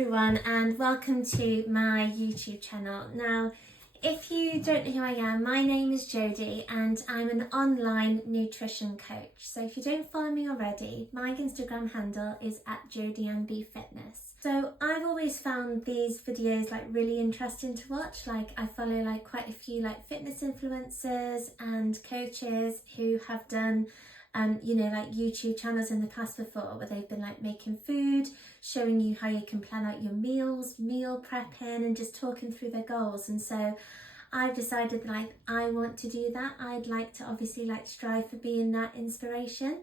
everyone and welcome to my YouTube channel. Now, if you don't know who I am, my name is Jodie and I'm an online nutrition coach. So if you don't follow me already, my Instagram handle is @JodieAndBFitness. So I've always found these videos really really to watch. I follow quite a few fitness influencers and coaches who have done YouTube channels in the past before, where they've been making food, showing you how you can plan out your meals, meal prepping, and just talking through their goals. And so I've decided that I want to do that. I'd like to obviously strive for being that inspiration.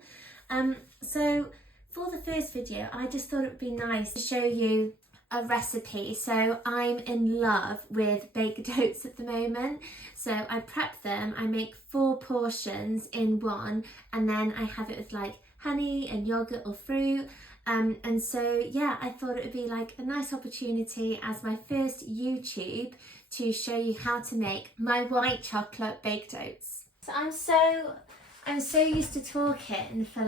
So for the first video, I just thought it would be nice to show you a recipe. So I'm in love with baked oats at the moment. So I prep them, I make 4 portions in one, and then I have it with honey and yogurt or fruit. And so yeah, I thought it would be a nice opportunity as my first YouTube to show you how to make my white chocolate baked oats. So I'm so used to talking for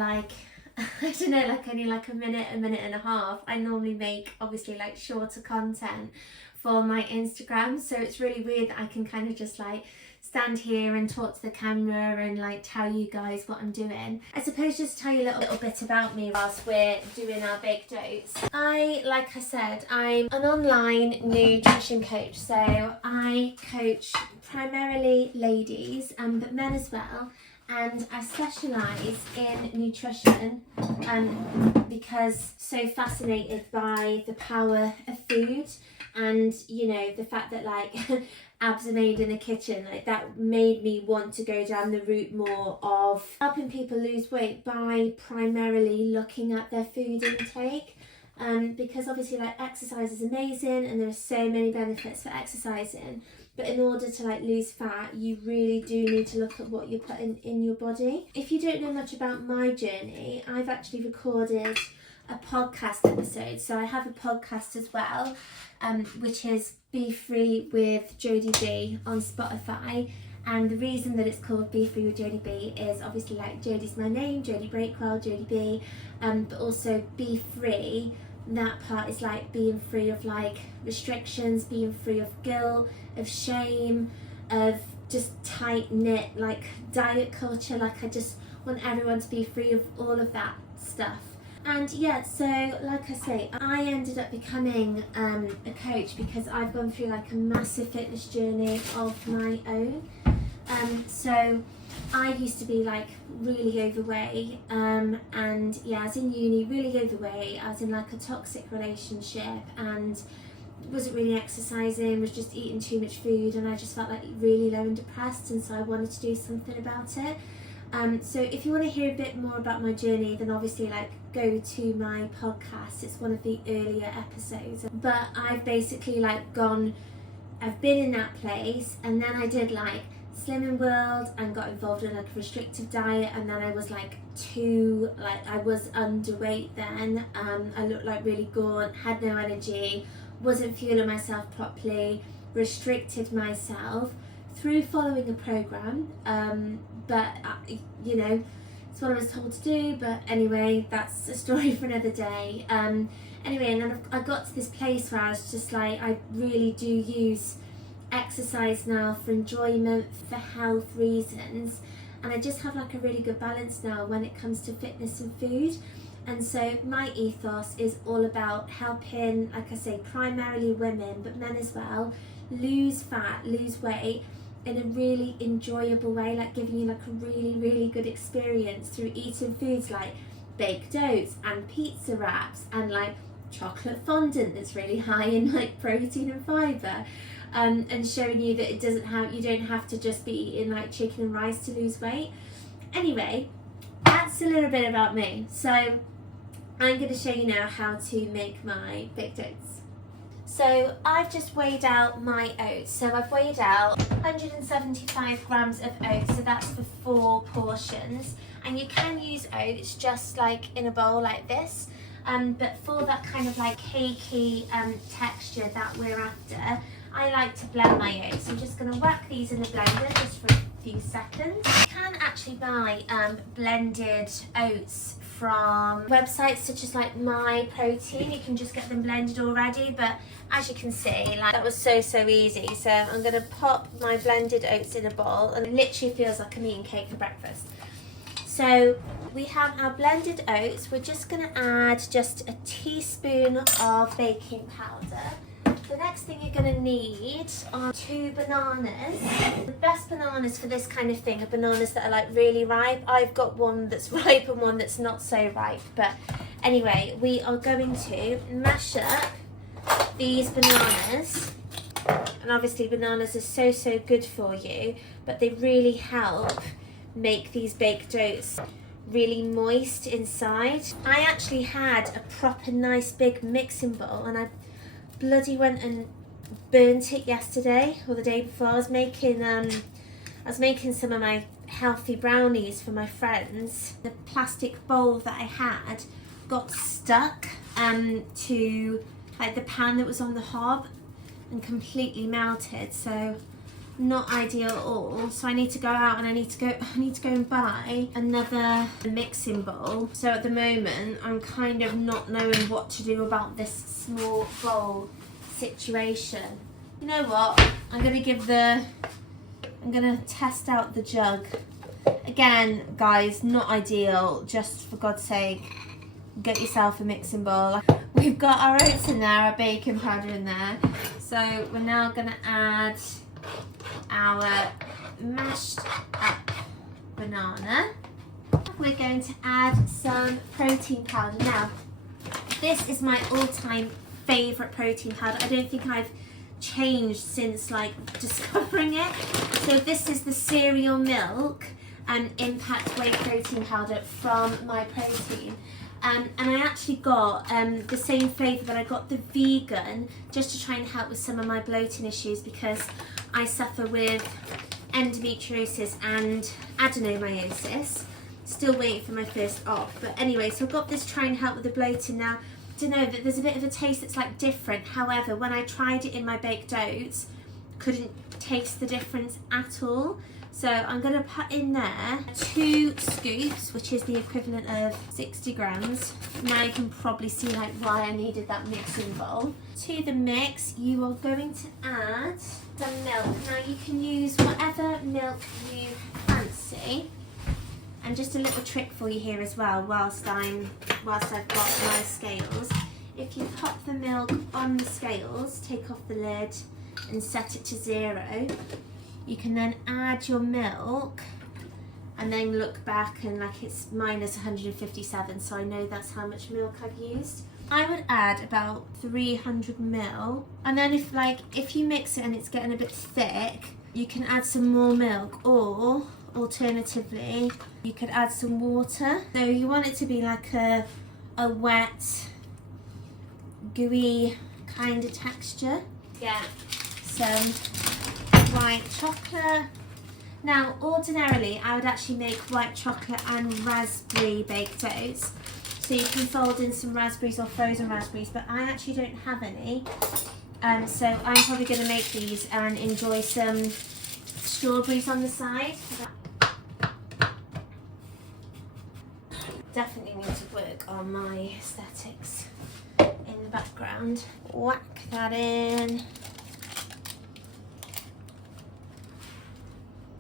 I don't know, only a minute and a half. I normally make obviously shorter content for my Instagram, so it's really weird that I can kind of just stand here and talk to the camera and tell you guys what I'm doing. I suppose just to tell you a little bit about me whilst we're doing our baked oats. Like I said, I'm an online nutrition coach, so I coach primarily ladies, but men as well. And I specialise in nutrition because so fascinated by the power of food, and the fact that abs are made in the kitchen, that made me want to go down the route more of helping people lose weight by primarily looking at their food intake. Because obviously exercise is amazing and there are so many benefits for exercising, but in order to lose fat, you really do need to look at what you're putting in your body. If you don't know much about my journey, I've actually recorded a podcast episode. So I have a podcast as well, which is Be Free with Jodie B on Spotify. And the reason that it's called Be Free with Jodie B is obviously Jodie's my name, Jodie Breakwell, Jodie B, but also be free. That part is being free of restrictions, being free of guilt, of shame, of just tight knit diet culture. I just want everyone to be free of all of that stuff. And yeah, so like I say, I ended up becoming a coach because I've gone through a massive fitness journey of my own. So I used to be really overweight, and yeah, I was in uni really overweight. I was in a toxic relationship and wasn't really exercising, was just eating too much food, and I just felt really low and depressed, and so I wanted to do something about it. So if you want to hear a bit more about my journey, then obviously go to my podcast. It's one of the earlier episodes, but I've basically I've been in that place, and then I did Slimming World and got involved in a restrictive diet, and then I was I was underweight then. I looked really gaunt, had no energy, wasn't fueling myself properly, restricted myself through following a program, but it's what I was told to do. But anyway, that's a story for another day. Anyway, and then I got to this place where I was just I really do use exercise now for enjoyment, for health reasons, and I just have a really good balance now when it comes to fitness and food. And so my ethos is all about helping, like I say, primarily women, but men as well, lose fat, lose weight in a really enjoyable way, giving you a really really good experience through eating foods like baked oats and pizza wraps and chocolate fondant that's really high in protein and fibre. And showing you that you don't have to just be eating chicken and rice to lose weight. Anyway, that's a little bit about me. So I'm going to show you now how to make my baked oats. So I've just weighed out my oats. So I've weighed out 175 grams of oats, so that's for 4 portions. And you can use oats just in a bowl like this. But for that kind of cakey texture that we're after, I like to blend my oats. So I'm just going to whack these in the blender just for a few seconds. You can actually buy blended oats from websites such as like My Protein. You can just get them blended already, but as you can see, like, that was so easy. So I'm gonna pop my blended oats in a bowl, and it literally feels like I'm eating cake for breakfast. So we have our blended oats. We're just gonna add just a teaspoon of baking powder. The next thing you're going to need are 2 bananas. The best bananas for this kind of thing are bananas that are like really ripe. I've got one that's ripe and one that's not so ripe. But anyway, we are going to mash up these bananas. And obviously bananas are so good for you, but they really help make these baked oats really moist inside. I actually had a proper nice big mixing bowl, and I bloody went and burnt it yesterday or the day before. I was making some of my healthy brownies for my friends. The plastic bowl that I had got stuck to like the pan that was on the hob and completely melted, so not ideal at all. So I need to go out and I need to go and buy another mixing bowl. So at the moment I'm kind of not knowing what to do about this small bowl situation. You know what? I'm gonna test out the jug. Again, guys, not ideal. Just for God's sake, get yourself a mixing bowl. We've got our oats in there, our baking powder in there. So we're now gonna add our mashed up banana. We're going to add some protein powder. Now, this is my all-time favourite protein powder. I don't think I've changed since like discovering it. So this is the cereal milk and impact whey protein powder from My Protein. And I actually got the same flavour, but I got the vegan just to try and help with some of my bloating issues, because I suffer with endometriosis and adenomyosis. Still waiting for my first op. But anyway, so I've got this to try and help with the bloating. Now, I don't know, that there's a bit of a taste that's like different. However, when I tried it in my baked oats, couldn't taste the difference at all. So I'm going to put in there 2 scoops, which is the equivalent of 60 grams. Now you can probably see like why I needed that mixing bowl. To the mix, you are going to add some milk. Now you can use whatever milk you fancy. And just a little trick for you here as well, whilst I've got my scales. If you pop the milk on the scales, take off the lid and set it to 0, you can then add your milk and then look back and like it's minus 157, so I know that's how much milk I've used. I would add about 300 ml, and then if you mix it and it's getting a bit thick, you can add some more milk, or alternatively you could add some water. So you want it to be like a wet, gooey kind of texture. Yeah, some white chocolate. Now ordinarily I would actually make white chocolate and raspberry baked oats, so you can fold in some raspberries or frozen raspberries, but I actually don't have any, so I'm probably going to make these and enjoy some strawberries on the side. Definitely need to work on my aesthetics in the background. Whack that in.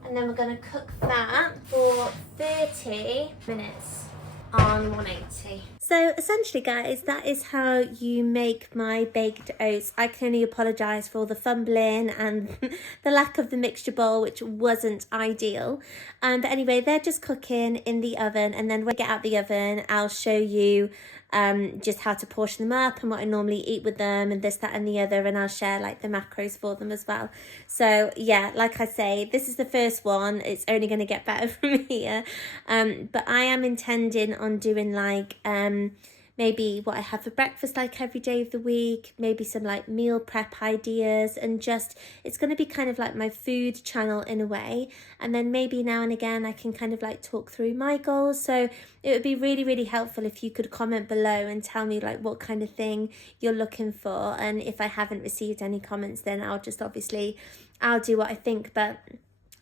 And then we're going to cook that for 30 minutes on 180. So essentially, guys, that is how you make my baked oats. I can only apologise for the fumbling and the lack of the mixture bowl, which wasn't ideal. But anyway, they're just cooking in the oven, and then when I get out the oven, I'll show you just how to portion them up and what I normally eat with them and this, that and the other, and I'll share like the macros for them as well. So yeah, like I say, this is the first one. It's only going to get better from here, but I am intending on doing like maybe what I have for breakfast like every day of the week, maybe some like meal prep ideas, and just it's going to be kind of like my food channel in a way. And then maybe now and again I can kind of like talk through my goals. So it would be really helpful if you could comment below and tell me like what kind of thing you're looking for, and if I haven't received any comments, then I'll do what I think. But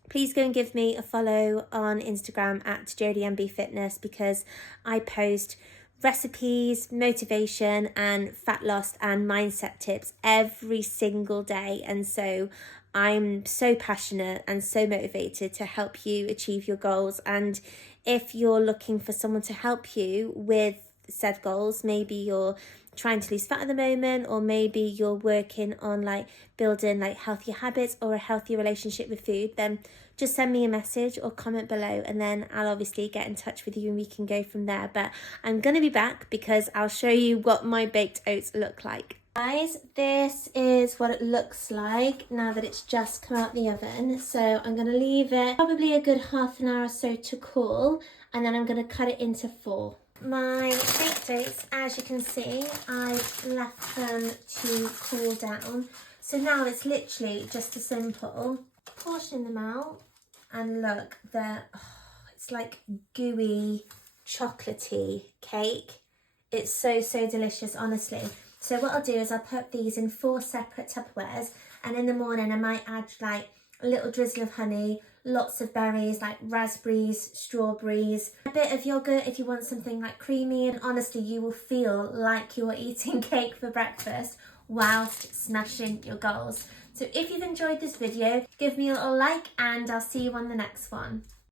please go and give me a follow on Instagram at JodieMB Fitness, because I post recipes, motivation and fat loss and mindset tips every single day. And so I'm so passionate and so motivated to help you achieve your goals. And if you're looking for someone to help you with said goals, maybe you're trying to lose fat at the moment, or maybe you're working on like building like healthier habits or a healthier relationship with food, then just send me a message or comment below, and then I'll obviously get in touch with you and we can go from there. But I'm going to be back because I'll show you what my baked oats look like. Guys, this is what it looks like now that it's just come out the oven. So I'm going to leave it probably a good half an hour or so to cool, and then I'm going to cut it into 4. My baked oats, as you can see, I left them to cool down. So now it's literally just a simple portioning them out, and look, it's like gooey, chocolatey cake. It's so, so delicious, honestly. So what I'll do is I'll put these in 4 separate Tupperwares, and in the morning I might add like a little drizzle of honey, lots of berries like raspberries, strawberries, a bit of yogurt if you want something like creamy, and honestly you will feel like you're eating cake for breakfast whilst smashing your goals. So if you've enjoyed this video, give me a little like and I'll see you on the next one.